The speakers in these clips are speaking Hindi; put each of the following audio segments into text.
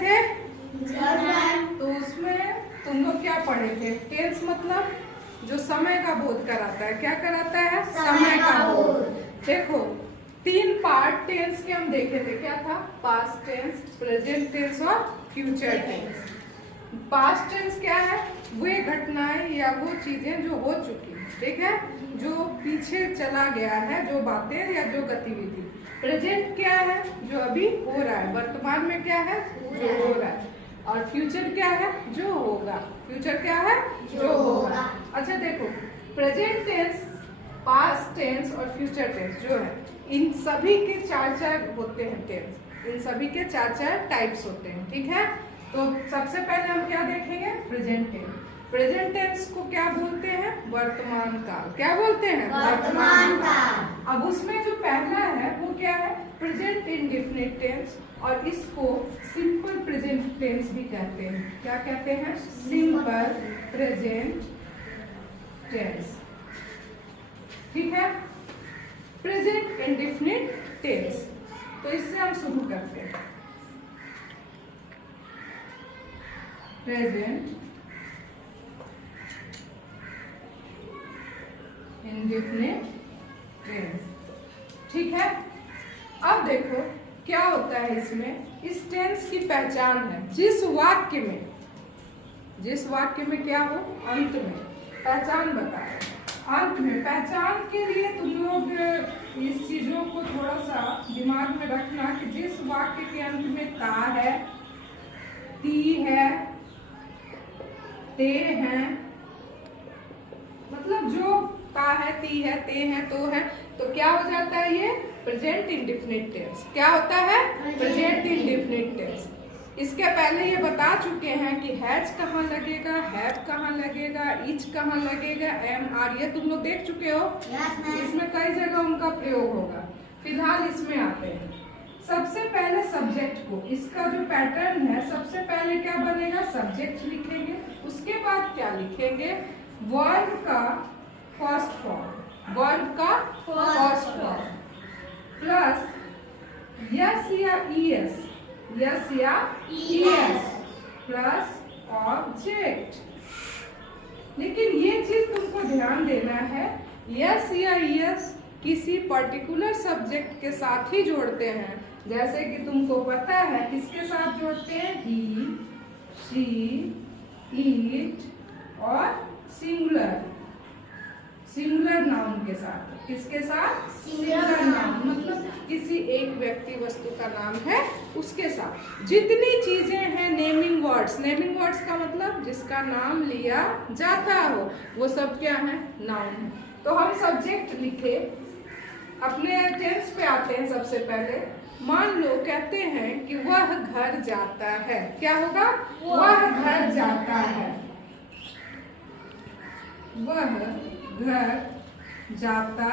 थे तो उसमें तुम लोग क्या पढ़े थे? टेंस मतलब जो समय का बोध कराता है। क्या कराता है? समय का बोध। देखो 3 पार्ट टेंस के हम देखे थे। क्या था? पास्ट टेंस, प्रेजेंट टेंस और फ्यूचर टेंस। पास्ट टेंस क्या है? वे घटनाएं या वो चीजें जो हो चुकी है, ठीक है, जो पीछे चला गया है, जो बातें या जो गतिविधि। प्रेजेंट क्या है? जो अभी हो रहा है, वर्तमान में क्या है? जो हो रहा है। और फ्यूचर क्या है? जो होगा। फ्यूचर क्या है? जो होगा। अच्छा देखो, प्रेजेंट टेंस, पास्ट टेंस और फ्यूचर टेंस जो है, इन सभी के 4 होते हैं टेंस। इन सभी के 4 टाइप्स होते हैं, ठीक है। तो सबसे पहले हम क्या देखेंगे? Present tense. प्रेजेंट टेंस को क्या बोलते हैं? वर्तमान काल। क्या बोलते हैं? वर्तमान काल। अब उसमें जो पहला है वो क्या है? प्रेजेंट इंडेफिनिट टेंस, और इसको सिंपल प्रेजेंट टेंस भी कहते हैं। क्या कहते हैं? सिंपल प्रेजेंट टेंस, ठीक है। प्रेजेंट इंडेफिनिट टेंस, तो इससे हम शुरू करते हैं। प्रेजेंट इंडेफिनिट टेंस, ठीक है। अब देखो क्या होता है इसमें। इस टेंस की पहचान है जिस वाक्य में क्या हो, अंत में पहचान बताए। अंत में पहचान के लिए तुम लोग इस चीजों को थोड़ा सा दिमाग में रखना कि जिस वाक्य के अंत में ता है, ती है, ते हैं, मतलब जो ता है, ती है, ते हैं, तो है, तो क्या हो जाता है? ये प्रेजेंट इंडेफिनिट टेंस। क्या होता है? Present indefinite tense. इसके पहले ये बता चुके हैं कि हैज कहाँ लगेगा, हैव कहाँ लगेगा, इच कहाँ लगेगा, एम, आर, ये तुम लोग देख चुके हो। इसमें कई जगह उनका प्रयोग होगा। फिलहाल इसमें आते हैं। सबसे पहले सब्जेक्ट को, इसका जो पैटर्न है, सबसे पहले क्या बनेगा? सब्जेक्ट लिखेंगे। उसके बाद क्या लिखेंगे? वर्ब का फर्स्ट फॉर्म, वर्ब का फर्स्ट फॉर्म प्लस यस या ईएस, यस या ईएस प्लस ऑब्जेक्ट। लेकिन ये चीज तुमको ध्यान देना है, यस या ईएस किसी पर्टिकुलर सब्जेक्ट के साथ ही जोड़ते हैं। जैसे कि तुमको पता है किसके साथ जोड़ते हैं? ही, शी, इट और सिंगुलर नाउन के साथ। किसके साथ? सिंगुलर नाउन, मतलब किसी एक व्यक्ति वस्तु का नाम है उसके साथ। जितनी चीजें हैं नेमिंग वर्ड्स, नेमिंग वर्ड्स का मतलब जिसका नाम लिया जाता हो, वो सब क्या है? नाउन है। तो हम सब्जेक्ट लिखे, अपने टेंस पे आते हैं। सबसे पहले मान लो कहते हैं कि वह घर जाता है। क्या होगा? वह घर जाता है। वह घर जाता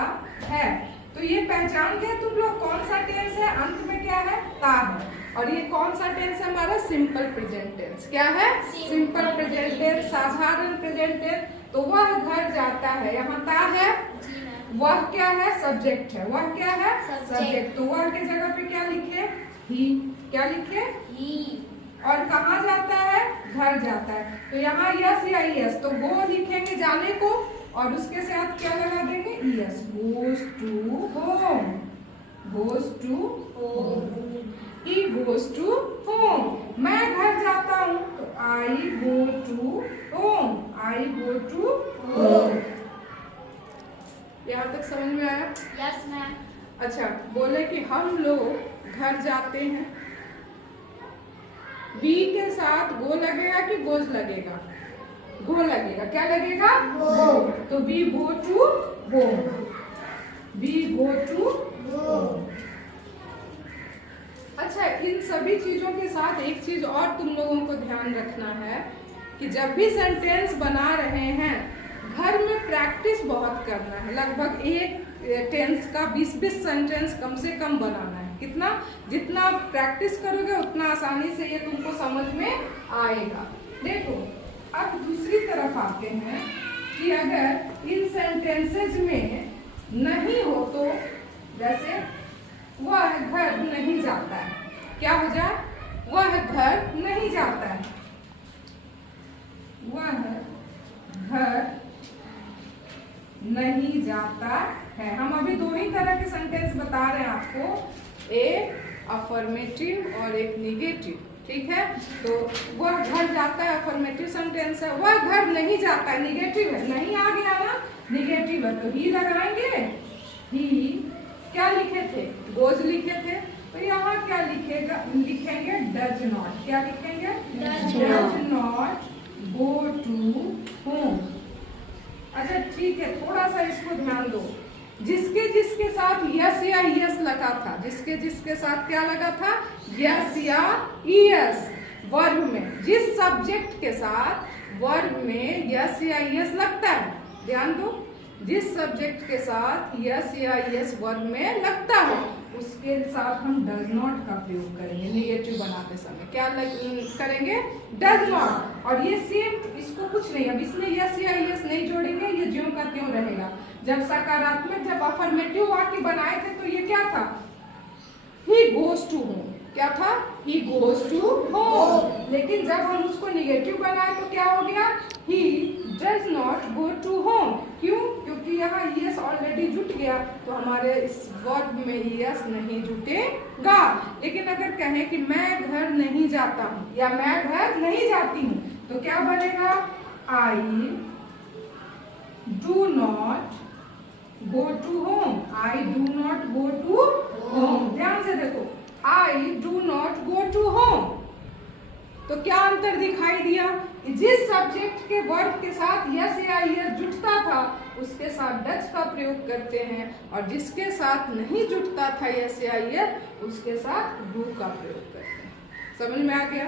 है। तो ये पहचान गए तुम लोग कौन सा टेंस है? अंत में क्या है? ता है। और ये कौन सा टेंस है हमारा? Simple present tense. क्या है? सिंपल प्रेजेंट टेंस, साधारण प्रेजेंट टेंस। तो वह घर जाता है, यहाँ ता है, वह क्या है? सब्जेक्ट है। वह क्या है? सब्जेक्ट। तो वह के जगह पे क्या लिखे? ही। क्या लिखे? ही। और कहाँ जाता है? घर जाता है। तो यहाँ यस या ईएस, तो गो लिखेंगे जाने को, और उसके साथ क्या लगा देंगे? ईएस। Goes to home, goes to home, he goes to home. मैं घर जाता हूँ, तो I go to home, I go to home. यहाँ तक समझ में आया? Yes ma'am. अच्छा, बोले कि हम लोग घर जाते हैं। बी के साथ गो लगेगा कि गोज लगेगा? गो लगेगा। क्या लगेगा? गो। तो we go to home, we go to home. अच्छा, इन सभी चीजों के साथ एक चीज और तुम लोगों को ध्यान रखना है कि जब भी सेंटेंस बना रहे हैं, घर में प्रैक्टिस बहुत करना है। लगभग एक टेंस का 20-20 सेंटेंस कम से कम बनाना है। कितना? जितना प्रैक्टिस करोगे उतना आसानी से ये तुमको समझ में आएगा। देखो अब दूसरी तरफ आते हैं कि अगर इन सेंटेंसेज में नहीं हो तो, जैसे वह घर नहीं जाता है, क्या हो जाए? वह घर नहीं जाता है, वह घर नहीं जाता है। हम अभी दो ही तरह के सेंटेंस बता रहे हैं आपको, एक अफर्मेटिव और एक निगेटिव, ठीक है। तो वह घर जाता है अफर्मेटिव सेंटेंस है, वह घर नहीं जाता है निगेटिव है, नहीं आ गया ना, निगेटिव है तो ही लगाएंगे। ही क्या लिखे थे, गोज लिखे थे, तो यहाँ क्या लिखेंगे डज नॉट। क्या लिखेंगे, does not go to home. अच्छा ठीक है, थोड़ा सा इसको ध्यान दो, जिसके जिसके साथ यस या यस लगा था, जिसके जिसके साथ क्या लगा था, यस या यस, वर्ब में जिस सब्जेक्ट के साथ वर्ब में यस या यस लगता है, ध्यान दो, जिस सब्जेक्ट के साथ यस या यस वर्ब में लगता है उसके साथ हम डज नॉट का प्रयोग करेंगे। निगेटिव बनाते समय क्या करेंगे, डज नॉट। और ये सेम, इसको कुछ नहीं, अब इसमें यस या यस नहीं जोड़ेंगे, ये ज्यों का त्यों रहेगा। जब सकारात्मक, जब अफर्मेटिव वाक्य बनाए थे तो ये क्या था, ही गोज टू होम, क्या था, ही गोज टू होम। लेकिन जब हम उसको निगेटिव बनाए तो क्या हो गया, he does not go to home. क्यों, क्योंकि यहाँ यस ऑलरेडी जुट गया, तो हमारे इस वर्ब में यस नहीं जुटेगा। लेकिन अगर कहें कि मैं घर नहीं जाता हूँ या मैं घर नहीं जाती हूँ, तो क्या बनेगा, I do not go to home, I do not go to home. ध्यान से देखो, I do not go to home, तो क्या अंतर दिखाई दिया, जिस सब्जेक्ट के वर्ब के साथ यस या यस जुटता था उसके साथ डज का प्रयोग करते हैं, और जिसके साथ नहीं जुटता था यस या यस उसके साथ डू का प्रयोग करते हैं। समझ में आ गया।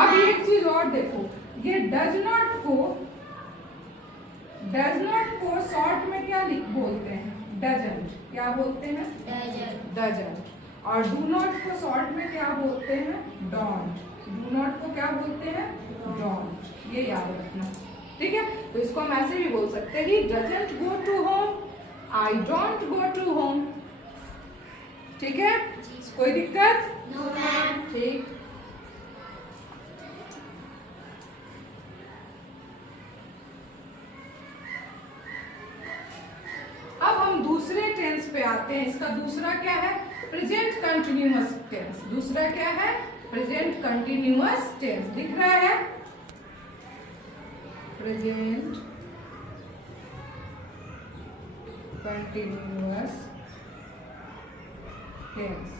अब एक चीज और देखो, ये डज नॉट को शॉर्ट में क्या बोलते हैं, डजंट। क्या बोलते हैं, डजंट। और डू नॉट को शॉर्ट में क्या बोलते हैं, डोंट। डू नॉट को क्या बोलते हैं, डोंट। ये याद रखना, ठीक है। तो इसको हम ऐसे भी बोल सकते हैं, he doesn't go to home, I don't go to home, ठीक है। कोई दिक्कत, नो मैम। ठीक। अब हम दूसरे टेंस पे आते हैं। इसका दूसरा क्या है, प्रेजेंट कंटिन्यूअस टेंस। दूसरा क्या है, प्रेजेंट कंटिन्यूअस टेंस। दिख रहा है, प्रेजेंट कंटिन्यूअस टेंस।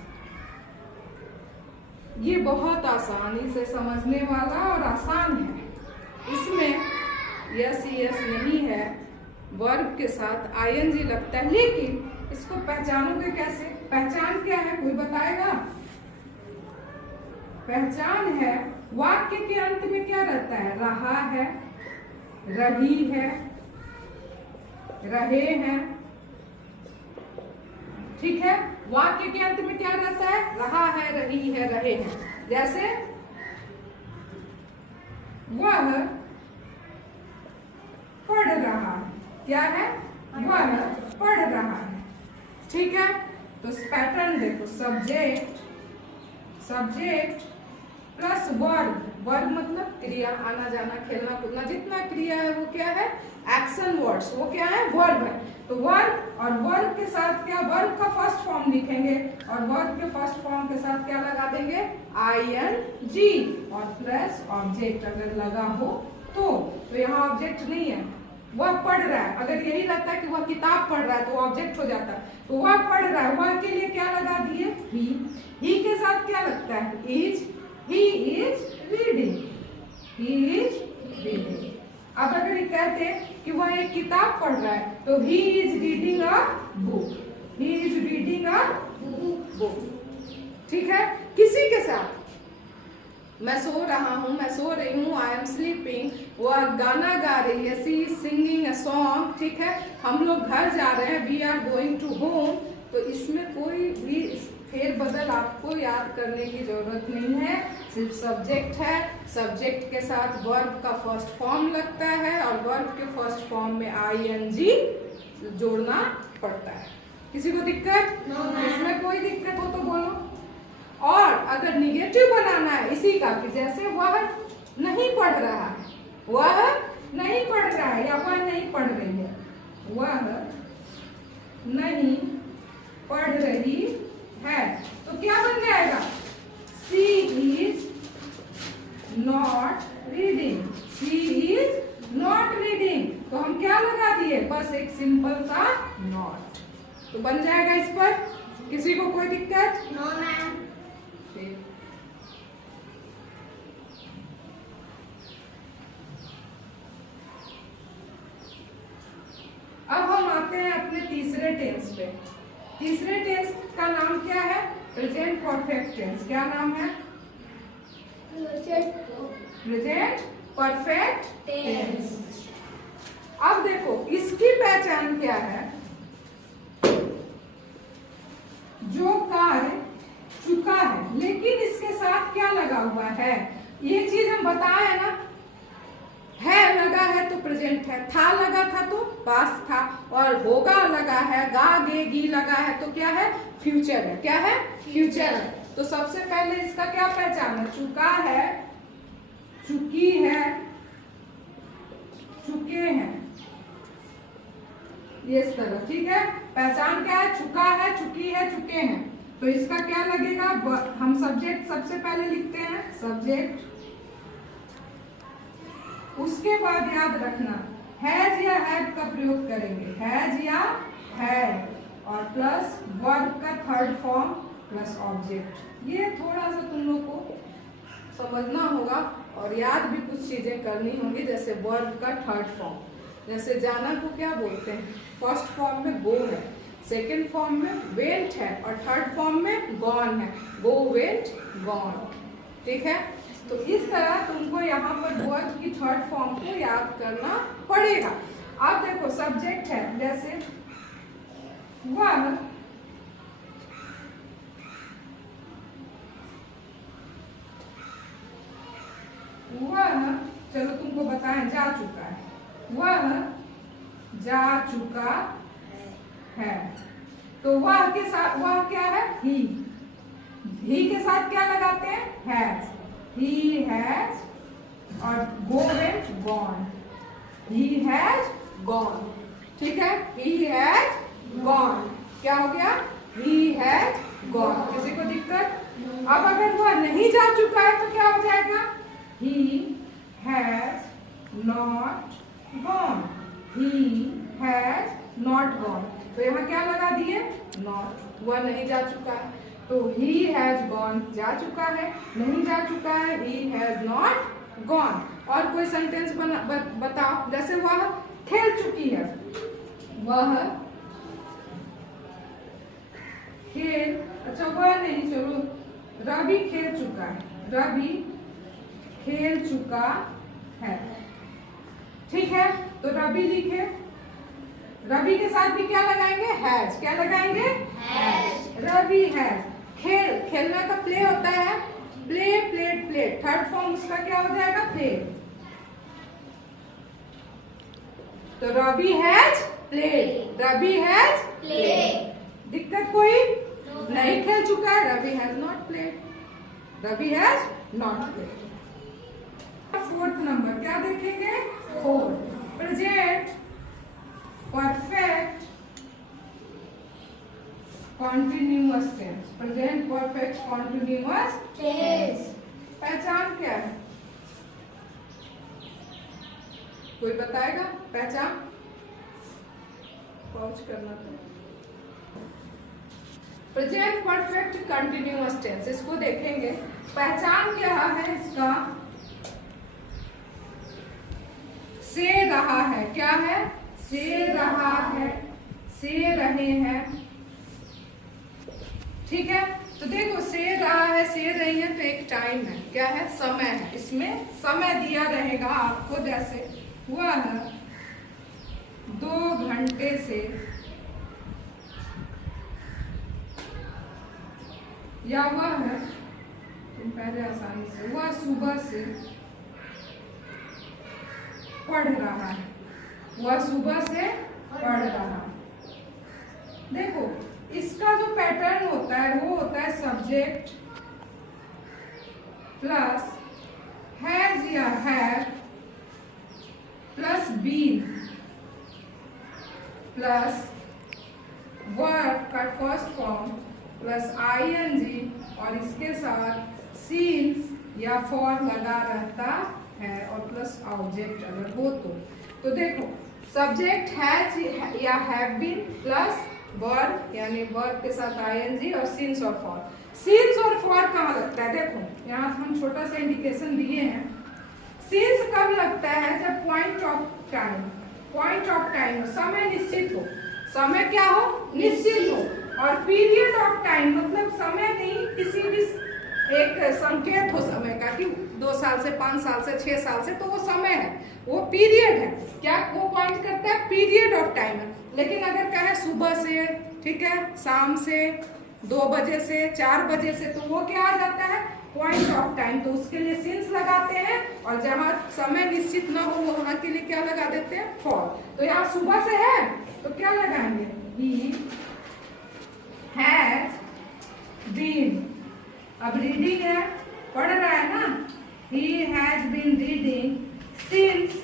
ये बहुत आसानी से समझने वाला और आसान है। इसमें यस यस नहीं है, वर्ब के साथ आईएनजी लगता है, लेकिन इसको पहचानोगे कैसे, पहचान क्या है, कोई बताएगा। पहचान है, वाक्य के अंत में क्या रहता है, रहा है, रही है, रहे हैं, ठीक है। वाक्य के अंत में क्या रहता है, रहा है, रही है, रहे हैं। जैसे वह पढ़ रहा है, क्या है, वह पढ़ रहा है, ठीक है। तो पैटर्न देखो, सब्जेक्ट प्लस वर्ब। वर्ब मतलब क्रिया, आना जाना, खेलना कूदना, जितना क्रिया है वो क्या है, एक्शन वर्ड्स, वो क्या है, वर्ब है। तो वर्ब और वर्ब के साथ क्या, वर्ब का फर्स्ट फॉर्म लिखेंगे और वर्ब के फर्स्ट फॉर्म के साथ क्या लगा देंगे, ING, और प्लस ऑब्जेक्ट अगर लगा हो तो यहाँ ऑब्जेक्ट नहीं है, वह पढ़ रहा है। अगर यही रहता है कि वह किताब पढ़ रहा है तो ऑब्जेक्ट हो जाता है। तो वह पढ़ रहा है, वह के लिए क्या लगा दिए, ही के साथ क्या लगता है, is. He is reading, he is reading. अब अगर ये कहते हैं कि वह एक किताब पढ़ रहा है तो he is reading a book, he is reading a book, ठीक है। किसी के साथ, मैं सो रहा हूँ, मैं सो रही हूँ, आई एम स्लीपिंग, वह गाना गा रही है, she is singing a song, ठीक है। हम लोग घर जा रहे हैं, we are going to home. तो इसमें कोई भी फेरबदल आपको याद करने की जरूरत नहीं है, सिर्फ सब्जेक्ट है, सब्जेक्ट के साथ वर्ब का फर्स्ट फॉर्म लगता है और वर्ब के फर्स्ट फॉर्म में ING जोड़ना पड़ता है। किसी को दिक्कत, इसमें कोई दिक्कत हो तो बोलो। और अगर निगेटिव बनाना है इसी का, कि जैसे वह नहीं पढ़ रहा है, वह नहीं पढ़ रहा है, या वह नहीं पढ़ रही है, वह नहीं पढ़ रही है, तो क्या बन जाएगा? She is not reading, she is not reading. तो हम क्या लगा दिए? बस एक सिंपल सा नॉट। तो बन जाएगा इस पर। किसी को कोई दिक्कत? No ma'am. अब हम आते हैं अपने तीसरे टेंस पे। तीसरे टेंस का नाम क्या है? Present perfect tense. क्या नाम है? Present perfect tense. अब देखो इसकी पहचान क्या है? जो कार्य चुका है लेकिन इसके साथ क्या लगा हुआ है, ये चीज हम बताए ना। है लगा है तो प्रेजेंट है, था लगा था तो पास्ट था, और होगा लगा है, गा गे गी लगा है तो क्या है? फ्यूचर है। क्या है? फ्यूचर है। तो सबसे पहले इसका क्या पहचान है? चुका है, चुकी है, चुके हैं, ये इस तरह। ठीक है, पहचान क्या है? चुका है, चुकी है, चुके हैं। तो इसका क्या लगेगा? हम सब्जेक्ट सबसे पहले लिखते हैं, सब्जेक्ट। उसके बाद याद रखना हैज या हैव का प्रयोग करेंगे, हैज या हैड, और प्लस वर्ब का थर्ड फॉर्म प्लस ऑब्जेक्ट। ये थोड़ा सा तुम लोग को समझना होगा और याद भी कुछ चीजें करनी होंगी, जैसे वर्ब का थर्ड फॉर्म। जैसे जाना को क्या बोलते हैं? फर्स्ट फॉर्म में गो है, सेकेंड फॉर्म में वेंट है, और थर्ड फॉर्म में गॉन है। गो, वेंट, गॉन। ठीक है, तो इस तरह तुमको यहाँ पर वर्ब की थर्ड फॉर्म को याद करना पड़ेगा। अब देखो सब्जेक्ट है, जैसे वह चलो तुमको बताएं, जा चुका है, वह जा चुका है। तो वह के साथ वह क्या है? ही के साथ क्या लगाते हैं? हैज। ही हैज, और go, went, gone. He has gone. ठीक है, ही हैज गॉन। क्या हो गया? He has gone. किसी को दिक्कत? अब अगर वह नहीं जा चुका है तो क्या हो जाएगा? ही has not gone, he has not gone. तो यहाँ क्या लगा दिए? नॉट। वह नहीं जा चुका है, तो ही हैज गॉन जा चुका है, नहीं जा चुका है ही हैज नॉट गॉन। और कोई सेंटेंस बताओ, जैसे वह खेल चुकी है, वह खेल, अच्छा वह नहीं, चलो रवि खेल चुका है, रवि खेल चुका है। ठीक है, तो रवि लिखे, रवि के साथ भी क्या लगाएंगे? हैज। क्या लगाएंगे? हैज। रवि हैज। खेल, खेलने का प्ले होता है, play, played, played. Third form उसका क्या हो जाएगा? प्ले। तो Ravi has played, Ravi has played. दिक्कत कोई? नहीं खेल चुका है, Ravi has not played, Ravi has not played. Fourth number क्या देखेंगे? Fourth, present perfect continuous tense. Present perfect continuous tense. पहचान क्या है? कोई बताएगा पहचान? पॉज करना तो। प्रेजेंट परफेक्ट कंटिन्यूअस टेंस, इसको देखेंगे। पहचान क्या है इसका? से रहा है। क्या है? से रहा है, से रहे हैं। ठीक है, तो देखो से रहा है, से रही है, तो एक टाइम है। क्या है? समय है। इसमें समय दिया रहेगा आपको, जैसे वह 2 घंटे से, या वह, तुम पहले आसानी से, वह सुबह से पढ़ रहा है, वह सुबह से पढ़ रहा। देखो इसका जो पैटर्न होता है वो होता है सब्जेक्ट प्लस हैज या have plus been plus verb का फर्स्ट फॉर्म प्लस आईएनजी और इसके साथ सीन्स या फॉर लगा रहता है और प्लस ऑब्जेक्ट अगर हो तो देखो सब्जेक्ट हैज या हैव बीन प्लस वर्ब यानी वर्ब के साथ आईएनजी और सीन्स और फॉर। सीन्स और फॉर कहाँ लगता है? देखो यहाँ हम छोटा सा इंडिकेशन दिए हैं। सीन्स कब लगता है? जब पॉइंट ऑफ टाइम समय निश्चित हो। समय क्या हो? निश्चित हो। और पीरियड ऑफ टाइम मतलब समय नहीं, किसी भी एक संकेत हो समय का कि 2 साल से 5 साल से 6 साल से, तो वो समय है, वो पीरियड है। क्या वो पॉइंट करता है? पीरियड ऑफ टाइम है। लेकिन अगर कहे सुबह से, ठीक है, शाम से, 2 बजे से, 4 बजे से, तो वो क्या आ जाता है? Point of time. तो उसके लिए सिंस लगाते हैं और जहाँ समय निश्चित न हो वहां के लिए क्या लगा देते हैं? फॉर। तो यहाँ सुबह से है तो क्या लगाएंगे? He has been. अब रीडिंग है, पढ़ रहा है ना। He has been reading since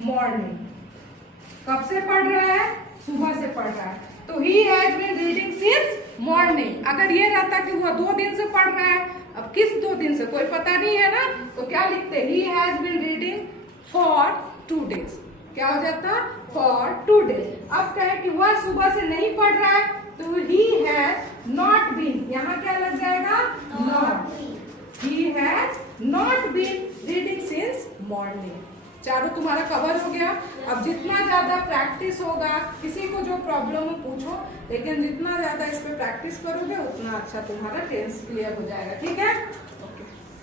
morning. कब से पढ़ रहा है? सुबह से पढ़ रहा है। तो he has been reading since morning. अगर ये रहता कि वो 2 दिन से पढ़ रहा है, अब किस 2 दिन से कोई पता नहीं है ना, तो क्या लिखते? He has been reading for 2 days। क्या हो जाता? For 2 days। अब कहे कि वह सुबह से नहीं पढ़ रहा है, तो ही हैज नॉट बीन। यहाँ क्या लग जाएगा? Not. He has not been reading since morning. चारों तुम्हारा कवर हो गया। अब जितना ज्यादा प्रैक्टिस होगा, किसी को जो प्रॉब्लम हो पूछो, लेकिन जितना ज्यादा इस पे प्रैक्टिस करोगे उतना अच्छा तुम्हारा टेंस क्लियर हो जाएगा। ठीक है।